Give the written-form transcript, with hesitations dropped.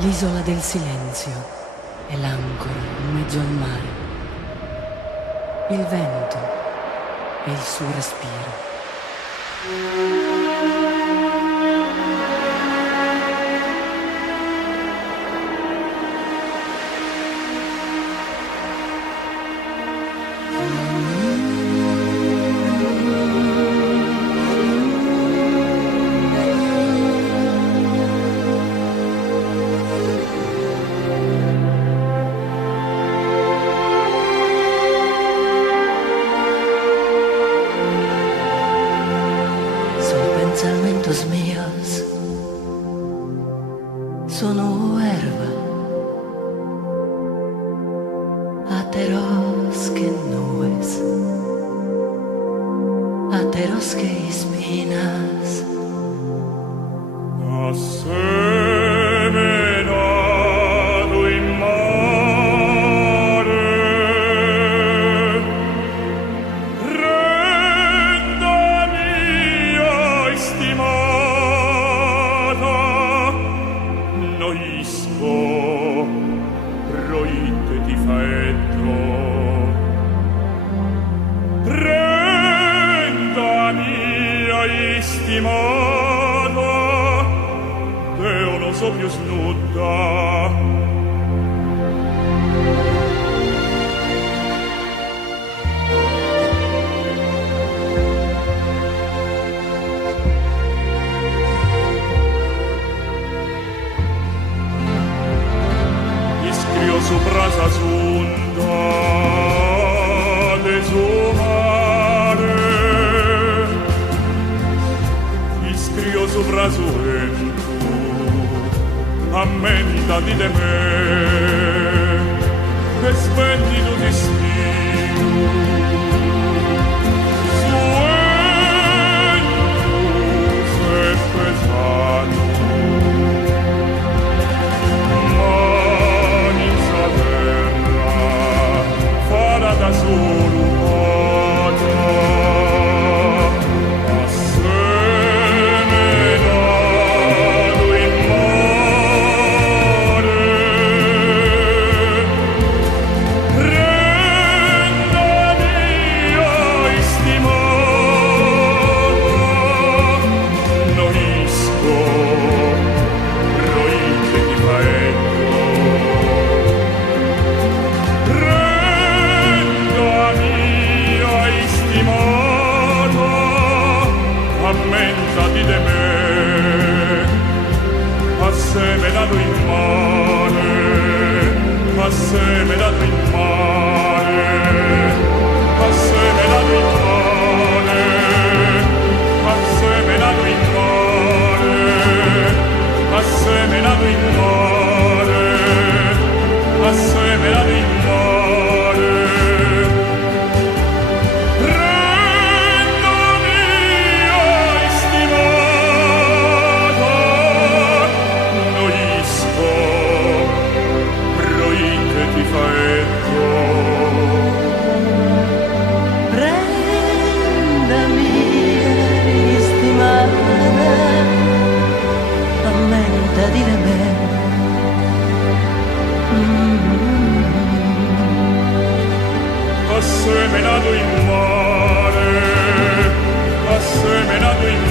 L'isola del silenzio è l'ancora in mezzo al mare. Il vento è il suo respiro. Pensamientos míos sono erva, ateros que nubes, ateros que espinas. Assemenato in mare, renda mia estimata, noisco, proite ti faetto. Renda mia estimata, io non so più snutta. Iscrio su brasa sunda desumare, iscrio su braso ammentati de me e spegni tu destino sueños e pesano mani in sa terra farà da solo pata assemenato in mare. Renda mia estimata, noisco, proite ti faetto. Renda mia estimata, ammentati de me, assemenato in mare, assemenato in mare, assemenato in mare, assemenato in mare, assemenato in mare, assemenato in mare. Renda mia estimata, noisco, proite ti faetto. Prenda mia estimata, ammentati de me. Assemenato in mare, assemenato in